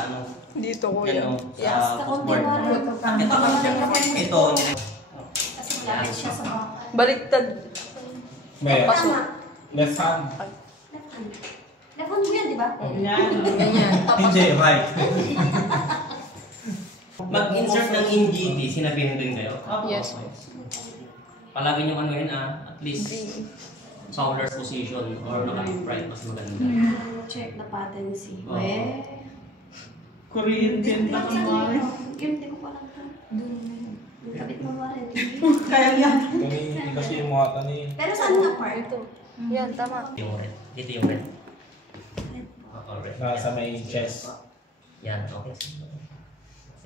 ano. Dito ko yan. Yes. Sa footboard. Ito. Kasi malapit siya sa baka. Baliktad. May Pasok. left hand. Left hand. Left hand mo yan, di ba? Ganyan. Hindi, right. Mag-insert ng NGT, sinabihin din kayo. Yes. Palagi nyo ano yun at least shoulder's position or naka-upright mas maganda. Check na pattern si. Korean din na kamari. Yung hindi ko parang ito. Doon. Kapit mo ba rin? Kaya yan. Kani kasi yung mga tani. Pero saan nga part? Yan, tama. Yung red. Dito yung red. Red. Nasa may chest. Yan, okay.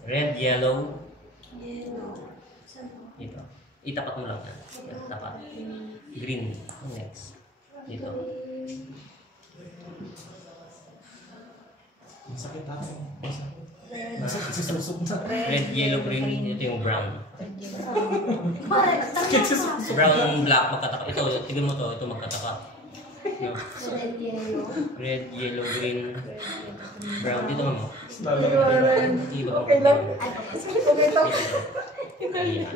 Red, yellow. Yellow. Saan po? Dito. Itapat mo lang yan. Yan, tapat. Green. Next. Dito. Masakit ako. Masakit sa susok na. Red, yellow, green. Ito yung brown. Parang, Brown, black, magkataka. Ito, tignan mo to. Ito magkataka. red, yellow. Red, yellow, green, brown. Dito mo. Okay lang. Ay, Okay lang. Ayan.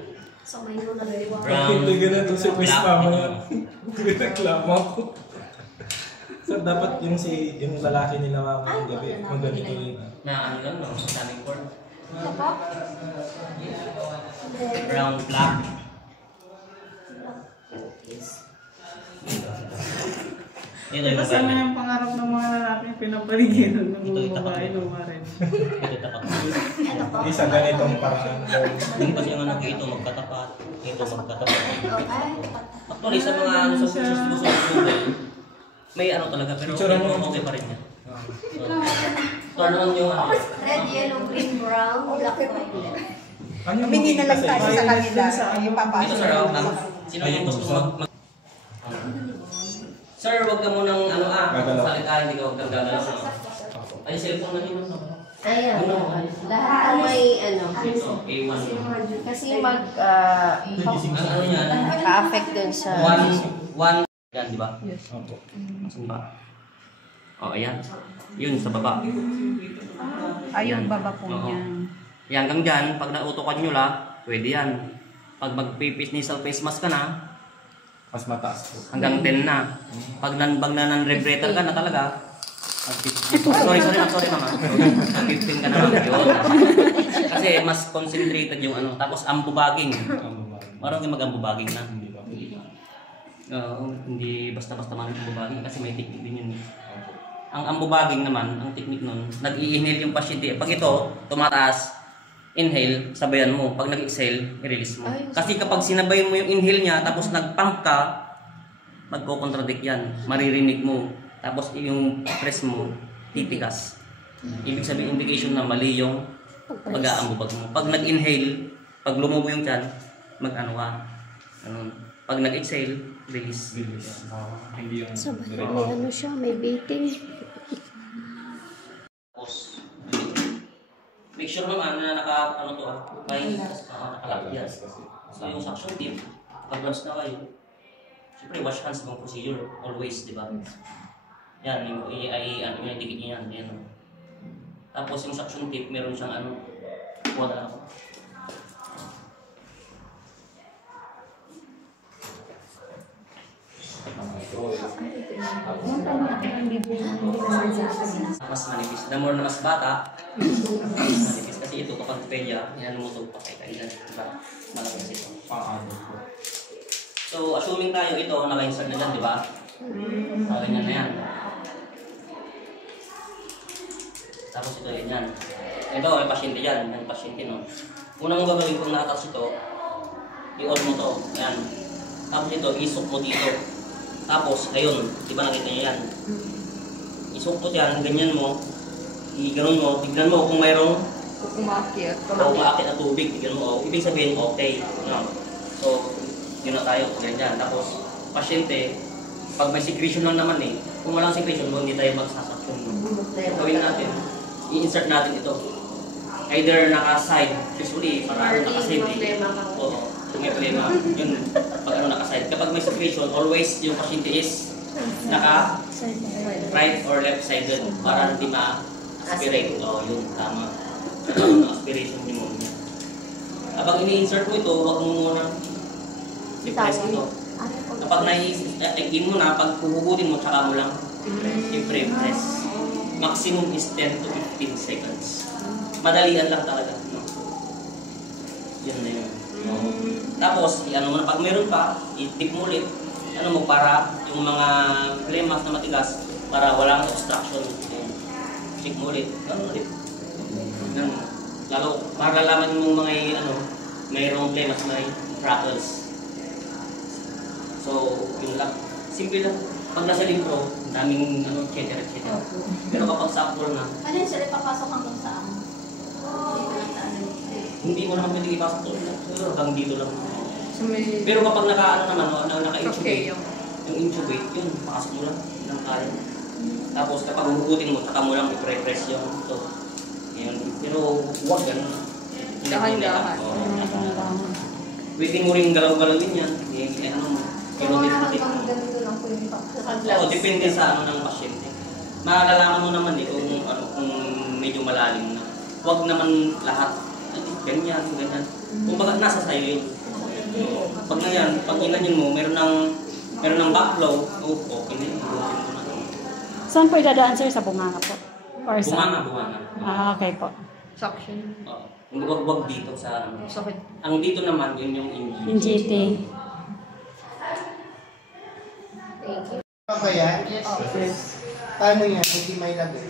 so may nung nagaliwa. Brown, Hindi ganun to si Chris black, Mama. ito. Reklamo ko. Sir, dapat yung lalaki nila mamayang gabi. Kung ganito yun. Na ano lang, no? Daming cord. Ito po? Brown, black. Ito yung Kasama babae. yung pangarap ng mga lalaki, pinapaligiran ng Ito, mga itapat babae mo. ng marin. Ito tapat. Ito po? Hindi sa ganitong paraan. Yung kasi yung anak ito magkatapat. Ito magkatapat. Okay. Actually, sa mga ano, sa Google, may ano talaga, pero okay pa rin yan. Turn on yung ano. Red, yellow, green, brown, black, violet. Ano yung Humingi na lang makikita tayo sa sa kanila. Yung Dito papasok. sir, sino yung gusto mag... Sir, wag ka munang ano salita, hindi ka wag kang gagalaw. Ay, cellphone na nyo. Ayan. Lahat ang may ano. Ito, A1. Kasi mag Ano yan? affect dun sa... One. Yan, di ba? Yes. Opo. Saan ba? Oh, ayan. Yun, sa baba. Ayun, baba po Oo. niyan. Yan, hanggang dyan, pag nautukan nyo la, pwede yan. Pag mag-face nasal face mask ka na, Mas mataas po. hanggang 10 na. Pag non-rebreather ka na talaga, sorry mama. Mag 15 ka na lang. Yun. Kasi mas concentrated yung ano. Tapos ambubaging. Marang yung mag-ambubaging na. Hindi basta-basta man ambubaging kasi may technique din yun. Ang ambubaging naman, ang technique nun, nag-i-inhale yung pasyente. Pag ito, tumataas, inhale, sabayan mo. Pag nag-exhale, i-release mo. Kasi kapag sinabayan mo yung inhale niya, tapos nag-pump ka, magko-contradict yan. Maririnig mo. Tapos yung press mo, titigas. Ibig sabihin, indication na mali yung pag-aambubag mo. Pag nag-inhale, pag lumubo yung tiyan, mag-ano ka. Ganun. Pag nag-exhale, release. Hindi yung... May ano siya, may baiting. Tapos, make sure naman na naka-ano to may nakalapit yan. So yung suction tip, pag-brush na kayo, siyempre wash hands ng procedure, always, di ba? Yan, ano yung dikit niya yan. Yan. Tapos yung suction tip, meron siyang ano, kuha na ako. Mas manipis. The more na mas bata, mas manipis. Kasi ito kapag pedya, yan mo ito pakailan. Diba? Malakas ito. So, assuming tayo ito, naka-insert na dyan, di ba? Ganyan na yan. Tapos ito, yan. Ito, may pasyente dyan. May pasyente, no? Unang mong gagawin kung nakatas ito, i-on mo to. Yan. Tapos ito, isok mo dito. Tapos, ayun, di ba nakita nyo yan? Isukot yan, ganyan mo, i-ganon mo, tignan mo kung mayroong Umakyat. umaakit na tubig, tignan mo, ibig sabihin okay. No? So, yun na tayo, ganyan. Tapos, pasyente, pag may secretion lang naman eh, kung walang secretion mo, hindi tayo magsasaksyon. Gawin natin, i-insert natin ito. Either naka-side, usually, para naka-side eh. Oo, kung may problema, yun, pag ano naka-side. Kapag may secretion, always yung pasyente is naka-right or left-sided para hindi ma Aspirate. Oo, yun. Tama. Aspiration pneumonia. Habang ini-insert mo ito, huwag mo muna i-press ito. Kapag na-i-in mo na, pag huhugutin mo, tsaka mo lang i-press. Maximum is 10 to 15 seconds. Madalian lang talaga. Yun na yun. Tapos, ano mo na, pag meron pa, i-tip mo ulit. Ano mo, para yung mga flemas na matigas, para walang obstruction. Tip mo ulit. Ano ulit? Ganun. Lalo, maralaman mo mga mayroong flemas, may freckles. So, yun lang. Simple lang. Pag nasa limpro, daming etc. Pero kapag sa apple na, Ano yun sir, ipapasok hanggang saan? hindi mo naman pwede ipasok to. Hanggang dito lang. So may... Pero kapag naka-intubate, Okay, yung intubate, yun, pakasok mo lang. Ng kaya. Tapos kapag hugutin mo, saka mo lang i-press yung ito. Yun. Pero huwag ganun. Dahan-dahan. Pwede mo rin galaw-galawin yan. Ano mo. Kung mga hanggang ganito lang po yung Oo, depende sa ng pasyente. Malalaman mo naman kung medyo malalim na. Huwag naman lahat ganyan. Kung baga nasa sayo yun. Pag inanyan mo, meron ng backflow, okay na yun. Saan po idadaan sir? Sa bunganga po? Or sa... Bumanga. Okay po. Suction. Huwag dito sa Sakit. Ang dito naman, yun yung Yung GT. Ano ba yan? Paano yan? Hindi may lagay.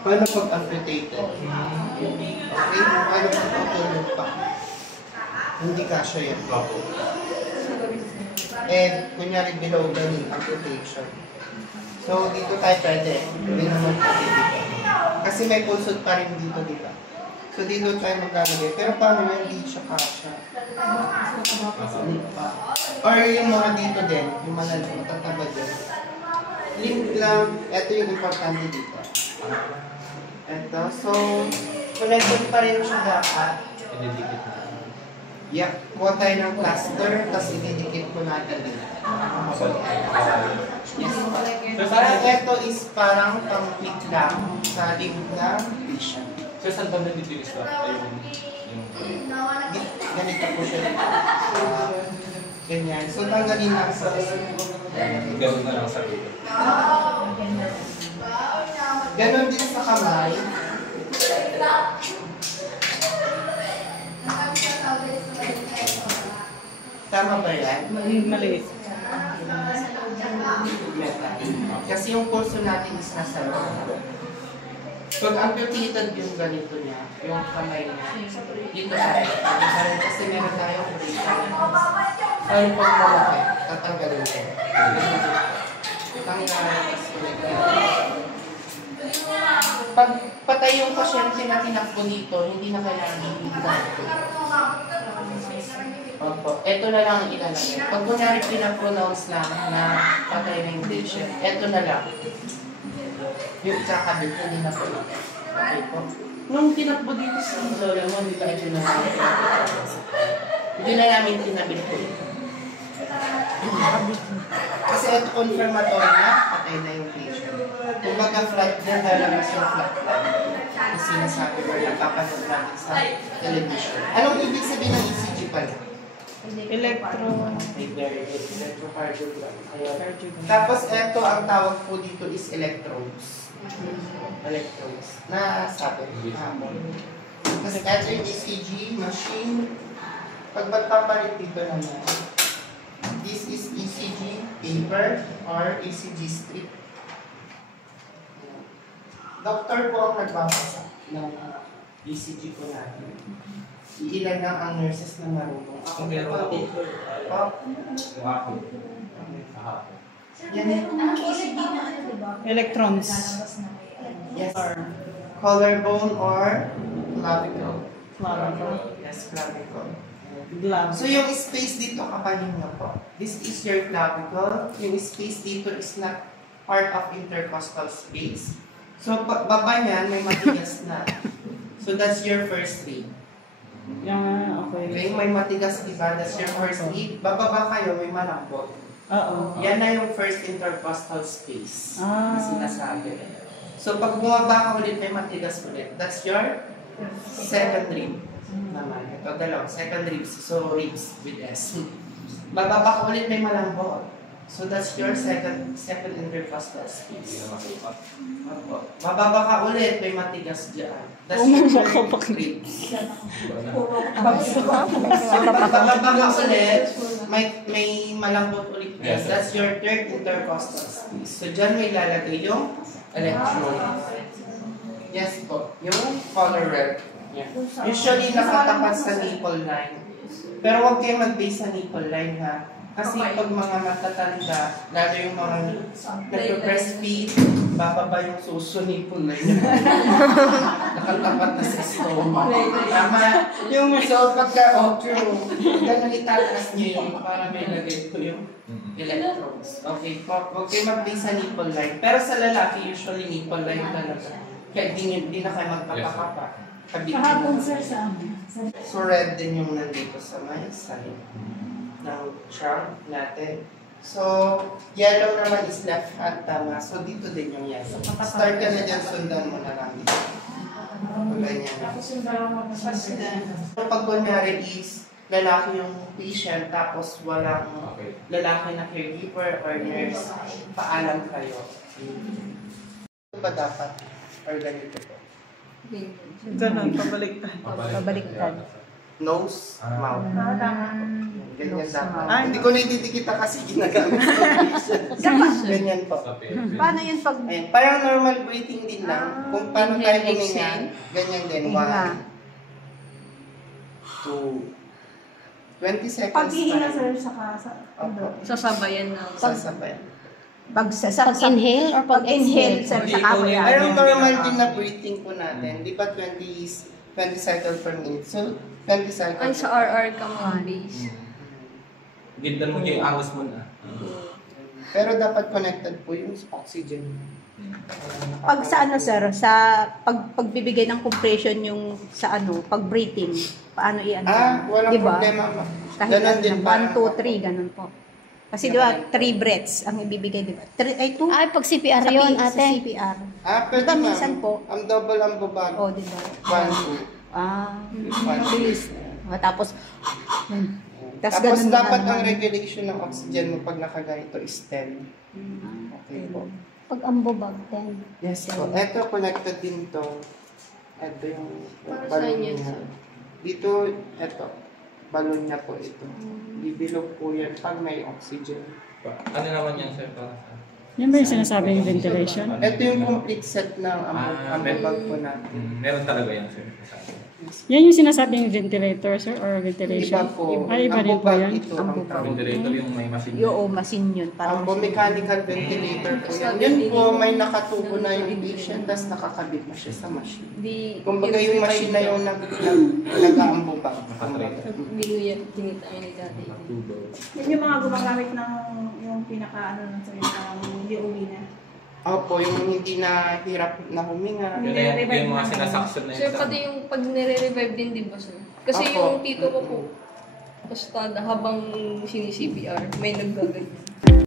Paano pag amputated? Okay? Paano pag tutulog pa? Hindi kasya yan. And kunyari below ganun, amputation. So dito tayo pwede. Hindi naman pwede dito. Kasi may pulsod pa rin dito, di ba? So dito tayo maglalagay. Pero paano hindi siya kasya? Or yung mga dito din, yung malalim, matataba din. Link lang, ito yung importante dito. Ito, so, connected pa rin siya dapat. Yeah, kuha tayo ng plaster, tapos ididikit ko natin dito. Yes. Parang ito is parang pang-click lang sa link ng patient. So, saan ba nandito yung stop? Ganito po siya. Ganyan. So, tanggalin lang sa Gawin na lang sa dito. ganon din sa kamay. Tama ba yan? Maliit. Kasi yung pulso natin is nasa loob. Pag amputated yung ganito niya, yung kamay niya, dito tayo. Kasi meron tayo tayo pag malaki, tatanggalin ko. Pag patay yung pasyente na tinakbo dito, hindi na kailangan ibigay. Opo, ito na lang ang ilalagay. Pag kunyari pinapronounce lang na patay na yung patient, ito na lang. Yung kakabit, hindi na po. Okay po. Nung tinakbo dito sa Lola mo, hindi ba ito na lang? Hindi na namin tinabit po ito. Kasi ito confirmatory na, patay na yung patient. Kung baga flat din, lalabas yung flat line. Kasi sinasabi mo, napapanood natin sa television. Anong ibig sabihin ng ECG pala? Electrocardiogram. Tapos ito, ang tawag po dito is electrodes. Electrodes. Na sabi, hamon. Kasi ito yung ECG machine. Pag magpapalit dito naman, this is ECG paper or ECG strip. Doktor po ang nagbabasa ng ECG po natin. Ilan lang ang nurses na marunong. Ako meron ako. Yan eh. Electrons. Yes. Collarbone or clavicle. Yes, clavicle. Glove. So yung space dito kapanin nyo po. This is your clavicle. Yung space dito is not part of intercostal space. So baba niyan may matigas na. So that's your first rib. Yan, okay. Okay, may matigas diba? That's your first rib. Bababa kayo may malambot. Oo. Yan na yung first intercostal space na Ah. sinasabi. So pag bumaba ka ulit, may matigas ulit. That's your second rib naman. Ito dalawa, second ribs. So ribs with S. Bababa ka ulit, may malambot. So that's your second intercostal space. Opo. Bababa ka ulit, may matigas dyan. That's your third ribs. So bababa ka ulit, may malambot ulit dyan. That's your third intercostal space. So dyan may lalagay yung electrode. Yes po, yung color red. Yeah. Usually nakatapat sa nipple line. Pero huwag kayo mag-base sa nipple line ha. Kasi pag mga matatanda, lalo yung mga nag-breastfeed, bababa yung suso nipple line. Nakatapat na sa stomach. Tama. Yung so true. Ganun itataas nyo yung para may lagay ko yung electrodes. Okay po, huwag kayo mag-base sa nipple line. Pero sa lalaki, usually nipple line talaga. Kaya di na kayo magpapakapa. Kahapon sir sa amin. So red din yung nandito sa may side ng trunk natin. So yellow naman is left hand, tama. So dito din yung yes. Start ka na dyan, sundan mo na lang dito. Ganyan. So pag kunyari is lalaki yung patient tapos walang lalaki na caregiver or nurse, paalam kayo. Ito ba dapat? Or ganito po? Ganun, pabaliktad. Pabaliktad. Nose, mouth. Ganyan dapat. Ay. Hindi ko naitidikita kasi ginagamit ko. Ganyan po. Paano yun pag... Ayan, parang normal breathing din lang. Kung paano tayo huminga, ganyan din. 1, 2, 20 seconds. Pag-ihinga tayo. sir sa Opo. Sasabayan na. Sasabay. Pag-inhale or Pag-inhale, pag-exhale? sir, saka ko yan. Parang normal din na breathing po natin. Di ba 20 cycles per minute? So, 20 cycles. Ay, sa RR ka mag-base. Gindan mo yung angas mo na. Pero dapat connected po yung oxygen. Pag sa ano sir, sa pagbibigay ng compression yung sa ano, pag breathing, paano i-ano? Walang Diba? problema. Kahit Ganon din 1, 2, 3, ganun po. Kasi di ba, 3 breaths ang ibibigay, di ba? 2 Ay, pag CPR yun, sa ate. CPR. Pwede Diba ma'am. minsan po? Ang double ang bubag. O, di ba? 1, 2. Bilis. Tapos, Tapos ganun dapat naman. ang regulation ng oxygen mo pag nakaganito is 10. Okay po. Pag ambubag, then. Yes po. Ito connected din to. Ito yung Para balon saan yun, niya. sir? Dito, ito. Balon niya po ito. Bibilog po yan pag may oxygen. Ano naman yan, sir? Para sa... Yan ba yung sinasabing ventilation? Ito yung complete set ng ambubag po natin. Meron talaga yan, sir. Yan yung sinasabing ventilator, sir, or ventilation? Iba po. Ay, iba rin po Ambubag yan. ito ang tawag. Ventilator yung may machine. Oo, machine yun. Ang mechanical ventilator po yan. Yan po, may nakatubo na yung patient, tapos nakakabit na siya sa machine. Di, Kumbaga yung machine na yung nag-aambubag. Binuyan, tinita ni dati. Yun yung mga gumagamit ng yung pinaka-ano ng sir, yung UOB na. Opo, yung hindi na hirap na huminga. Yung mga sinasakson na Sir, pati yung pag nire-revive din, di ba, sir? Kasi Opo. yung tito ko po, basta habang sini-CPR, may naggaganyan.